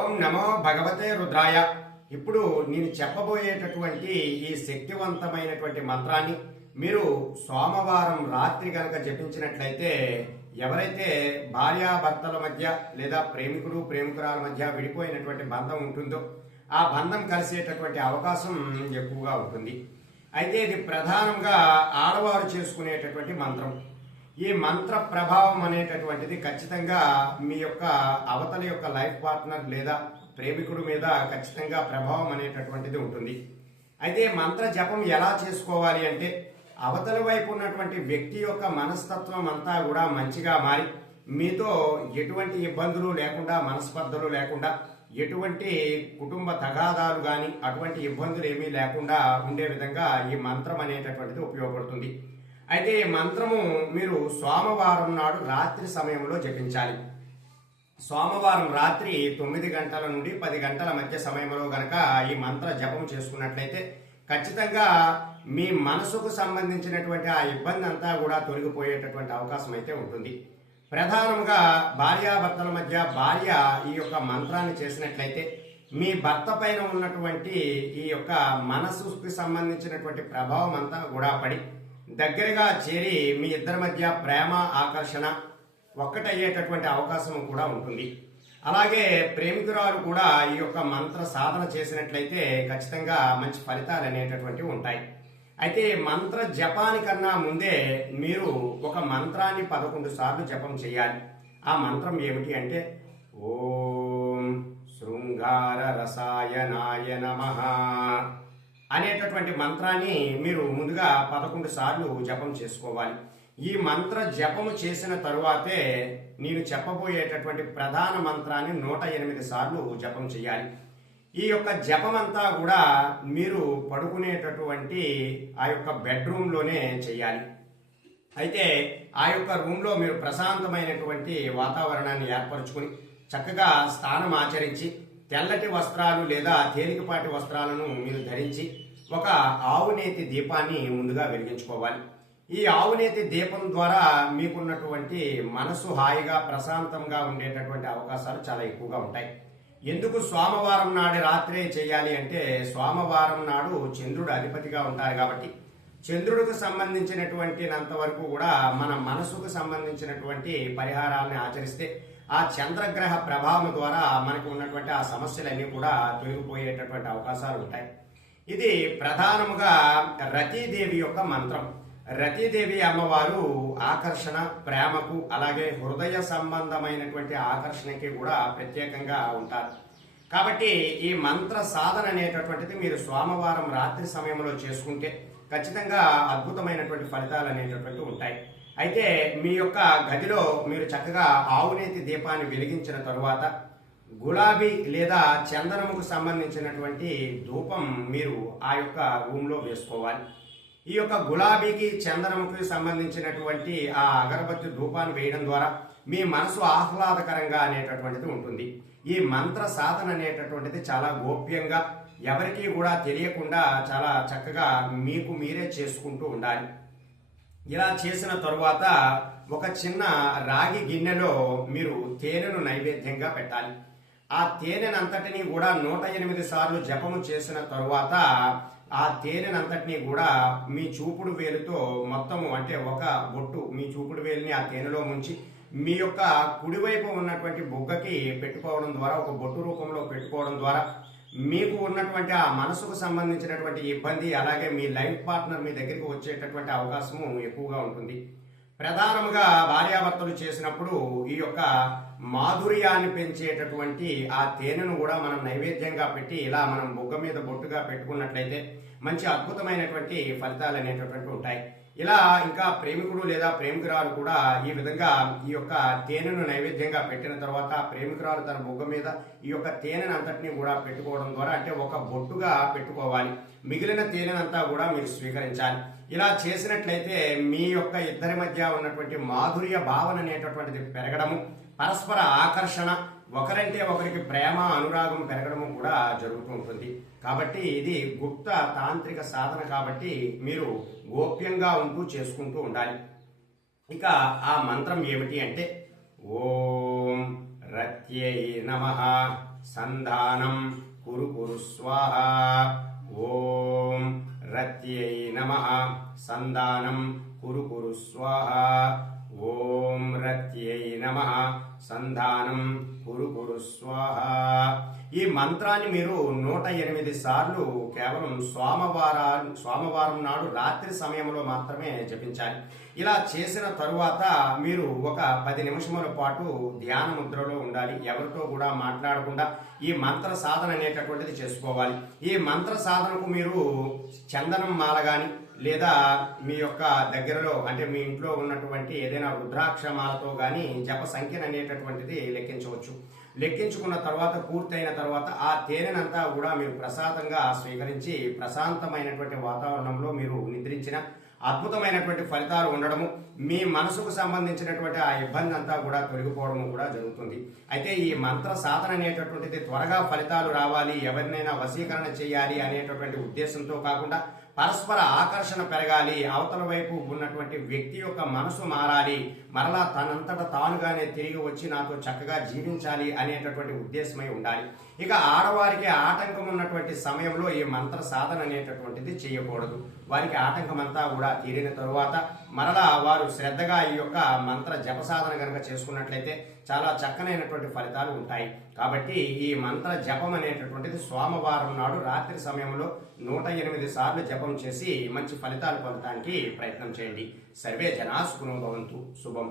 ఓం నమో భగవతే రుద్రాయ. ఇప్పుడు నేను చెప్పబోయేటటువంటి ఈ శక్తివంతమైనటువంటి మంత్రాన్ని మీరు సోమవారం రాత్రి కనుక జపించినట్లయితే ఎవరైతే భార్యాభర్తల మధ్య లేదా ప్రేమికుడు ప్రేమికురాల మధ్య విడిపోయినటువంటి బంధం ఉంటుందో ఆ బంధం కలిసేటటువంటి అవకాశం ఎక్కువగా ఉంటుంది. అయితే ఇది ప్రధానంగా ఆడవారు చేసుకునేటటువంటి మంత్రం. ఈ మంత్ర ప్రభావం అనేటటువంటిది ఖచ్చితంగా మీ యొక్క అవతల యొక్క లైఫ్ పార్ట్నర్ లేదా ప్రేమికుడు మీద ఖచ్చితంగా ప్రభావం అనేటటువంటిది ఉంటుంది. అయితే మంత్ర జపం ఎలా చేసుకోవాలి అంటే అవతల వైపు ఉన్నటువంటి వ్యక్తి యొక్క మనస్తత్వం అంతా కూడా మంచిగా మారి మీతో ఎటువంటి ఇబ్బందులు లేకుండా మనస్పర్ధలు లేకుండా ఎటువంటి కుటుంబ తగాదాలు కానీ అటువంటి ఇబ్బందులు ఏమీ లేకుండా ఉండే విధంగా ఈ మంత్రం అనేటటువంటిది ఉపయోగపడుతుంది. అయితే ఈ మంత్రము మీరు సోమవారం నాడు రాత్రి సమయంలో జపించాలి. సోమవారం రాత్రి 9 గంటల నుండి 10 గంటల మధ్య సమయంలో గనక ఈ మంత్ర జపం చేసుకున్నట్లయితే ఖచ్చితంగా మీ మనసుకు సంబంధించినటువంటి ఆ ఇబ్బంది అంతా కూడా తొలగిపోయేటటువంటి అవకాశం అయితే ఉంటుంది. ప్రధానంగా భార్యాభర్తల మధ్య భార్య ఈ యొక్క మంత్రాన్ని చేసినట్లయితే మీ భర్త పైన ఉన్నటువంటి ఈ యొక్క మనసుకు సంబంధించినటువంటి ప్రభావం అంతా కూడా పడి దగ్గరగా చేరి మీ ఇద్దరి మధ్య ప్రేమ ఆకర్షణ ఒక్కటయ్యేటటువంటి అవకాశం కూడా ఉంటుంది. అలాగే ప్రేమికురాలు కూడా ఈ యొక్క మంత్ర సాధన చేసినట్లయితే ఖచ్చితంగా మంచి ఫలితాలు అనేటటువంటివి ఉంటాయి. అయితే మంత్ర జపానికన్నా ముందే మీరు ఒక మంత్రాన్ని 11 సార్లు జపం చేయాలి. ఆ మంత్రం ఏమిటి అంటే ఓం శృంగార రసాయనాయ నమః అనేటటువంటి మంత్రాన్ని మీరు ముందుగా 11 సార్లు జపం చేసుకోవాలి. ఈ మంత్ర జపము చేసిన తరువాతే నేను చెప్పబోయేటటువంటి ప్రధాన మంత్రాన్ని 108 సార్లు జపం చేయాలి. ఈ యొక్క జపం అంతా కూడా మీరు పడుకునేటటువంటి ఆ యొక్క బెడ్రూమ్లోనే చేయాలి. అయితే ఆ యొక్క రూమ్లో మీరు ప్రశాంతమైనటువంటి వాతావరణాన్ని ఏర్పరచుకుని చక్కగా స్నానం ఆచరించి తెల్లటి వస్త్రాలు లేదా తేలికపాటి వస్త్రాలను మీరు ధరించి ఒక ఆవునేతి దీపాన్ని ముందుగా వెలిగించుకోవాలి. ఈ ఆవునేతి దీపం ద్వారా మీకున్నటువంటి మనసు హాయిగా ప్రశాంతంగా ఉండేటటువంటి అవకాశాలు చాలా ఎక్కువగా ఉంటాయి. ఎందుకు సోమవారం నాడు రాత్రే చేయాలి అంటే సోమవారం నాడు చంద్రుడు అధిపతిగా ఉంటారు కాబట్టి చంద్రుడికి సంబంధించినటువంటి వరకు కూడా మన మనసుకు సంబంధించినటువంటి పరిహారాలను ఆచరిస్తే ఆ చంద్రగ్రహ ప్రభావం ద్వారా మనకు ఉన్నటువంటి ఆ సమస్యలన్నీ కూడా తొలగిపోయేటటువంటి అవకాశాలు ఉంటాయి. ఇది ప్రధానముగా రతీదేవి యొక్క మంత్రం. రతీదేవి అమ్మవారు ఆకర్షణ ప్రేమకు అలాగే హృదయ సంబంధమైనటువంటి ఆకర్షణకి కూడా ప్రత్యేకంగా ఉంటారు. కాబట్టి ఈ మంత్ర సాధన అనేటటువంటిది మీరు సోమవారం రాత్రి సమయంలో చేసుకుంటే ఖచ్చితంగా అద్భుతమైనటువంటి ఫలితాలు అనేటటువంటి ఉంటాయి. అయితే మీ యొక్క గదిలో మీరు చక్కగా ఆవునేతి దీపాన్ని వెలిగించిన తరువాత గులాబీ లేదా చందనముకు సంబంధించినటువంటి ధూపం మీరు ఆ యొక్క రూమ్లో వేసుకోవాలి. ఈ యొక్క గులాబీకి చందనముకి సంబంధించినటువంటి ఆ అగరబత్తి ధూపాన్ని వేయడం ద్వారా మీ మనసు ఆహ్లాదకరంగా అనేటటువంటిది ఉంటుంది. ఈ మంత్ర సాధన అనేటటువంటిది చాలా గోప్యంగా ఎవరికీ కూడా తెలియకుండా చాలా చక్కగా మీకు మీరే చేసుకుంటూ ఉండాలి. ఇలా చేసిన తరువాత ఒక చిన్న రాగి గిన్నెలో మీరు తేనెను నైవేద్యంగా పెట్టాలి. ఆ తేనెనంతటినీ కూడా 108 సార్లు జపము చేసిన తరువాత ఆ తేనెనంతటినీ కూడా మీ చూపుడు వేలుతో మొత్తము అంటే ఒక బొట్టు మీ చూపుడు వేలుని ఆ తేనెలో ముంచి మీ యొక్క కుడివైపు ఉన్నటువంటి బుగ్గకి పెట్టుకోవడం ద్వారా ఒక బొట్టు రూపంలో పెట్టుకోవడం ద్వారా మీకు ఉన్నటువంటి ఆ మనసుకు సంబంధించినటువంటి ఇబ్బంది అలాగే మీ లైఫ్ పార్ట్నర్ మీ దగ్గరికి వచ్చేటటువంటి అవకాశము ఎక్కువగా ఉంటుంది. ప్రధానంగా భార్యాభర్తలు చేసినప్పుడు ఈ యొక్క మాధుర్యాన్ని పెంచేటటువంటి ఆ తేనెను కూడా మనం నైవేద్యంగా పెట్టి ఇలా మనం బొగ్గ మీద బొట్టుగా పెట్టుకున్నట్లయితే మంచి అద్భుతమైనటువంటి ఫలితాలు అనేటటువంటి ఉంటాయి. ఇలా ఇంకా ప్రేమికుడు లేదా ప్రేమికురాలు కూడా ఈ విధంగా ఈ యొక్క తేనెను నైవేద్యంగా పెట్టిన తర్వాత ప్రేమికురాలు తన బొగ్గ మీద ఈ యొక్క తేనెను అంతటినీ కూడా పెట్టుకోవడం ద్వారా అంటే ఒక బొట్టుగా పెట్టుకోవాలి. మిగిలిన తేనెనంతా కూడా మీరు స్వీకరించాలి. ఇలా చేసినట్లయితే మీ యొక్క ఇద్దరి మధ్య ఉన్నటువంటి మాధుర్య భావన అనేటటువంటిది పెరగడము పరస్పర ఆకర్షణ ఒకరంటే ఒకరికి ప్రేమ అనురాగం పెరగడము కూడా జరుగుతూ ఉంటుంది. కాబట్టి ఇది గుప్త తాంత్రిక సాధన కాబట్టి మీరు గోప్యంగా ఉంటూ చేసుకుంటూ ఉండాలి. ఇక ఆ మంత్రం ఏమిటి అంటే ఓం రత్యై నమః సంధానం కురు కురు స్వాహ. ఓం రత్యై నమః సంధానం కురు కురు స్వాహ. ఓం రత్యై నమః సంధానం కురు కురు స్వాహ. ఈ మంత్రాన్ని మీరు 108 సార్లు కేవలం సోమవారం నాడు రాత్రి సమయంలో మాత్రమే జపించాలి. ఇలా చేసిన తరువాత మీరు ఒక 10 నిమిషముల పాటు ధ్యాన ముద్రలో ఉండాలి. ఎవరితో కూడా మాట్లాడకుండా ఈ మంత్ర సాధన అనేటటువంటిది చేసుకోవాలి. ఈ మంత్ర సాధనకు మీరు చందనం మాల గాని లేదా మీ యొక్క దగ్గరలో అంటే మీ ఇంట్లో ఉన్నటువంటి ఏదైనా రుద్రాక్షమాలతో గాని జప సంఖ్యను అనేటటువంటిది లెక్కించవచ్చు. లెక్కించుకున్న తర్వాత పూర్తయిన తర్వాత ఆ తేనెనంతా కూడా మీరు ప్రసాదంగా స్వీకరించి ప్రశాంతమైనటువంటి వాతావరణంలో మీరు నిద్రించిన అద్భుతమైనటువంటి ఫలితాలు ఉండడము, మీ మనసుకు సంబంధించినటువంటి ఆ ఇబ్బంది అంతా కూడా తొలగిపోవడము కూడా జరుగుతుంది. అయితే ఈ మంత్ర సాధన అనేటటువంటిది త్వరగా ఫలితాలు రావాలి, ఎవరినైనా వశీకరణ చేయాలి అనేటటువంటి ఉద్దేశంతో కాకుండా పరస్పర ఆకర్షణ పెరగాలి, అవతల వైపు ఉన్నటువంటి వ్యక్తి యొక్క మనసు మారాలి, మరలా తనంతట తానుగానే తిరిగి వచ్చి నాతో చక్కగా జీవించాలి అనేటటువంటి ఉద్దేశమై ఉండాలి. ఇక ఆడవారికి ఆటంకం ఉన్నటువంటి సమయంలో ఈ మంత్ర సాధన అనేటటువంటిది చేయకూడదు. వారికి ఆటంకం అంతా కూడా తీరిన తరువాత మరలా వారు శ్రద్ధగా ఈ యొక్క మంత్ర జప సాధన కనుక చేసుకున్నట్లయితే చాలా చక్కనైనటువంటి ఫలితాలు ఉంటాయి. కాబట్టి ఈ మంత్ర జపం అనేటటువంటిది సోమవారం నాడు రాత్రి సమయంలో 108 సార్లు జపం చేసి మంచి ఫలితాలు పొందడానికి ప్రయత్నం చేయండి. సర్వే జనా సుఖినో భవంతు. శుభం.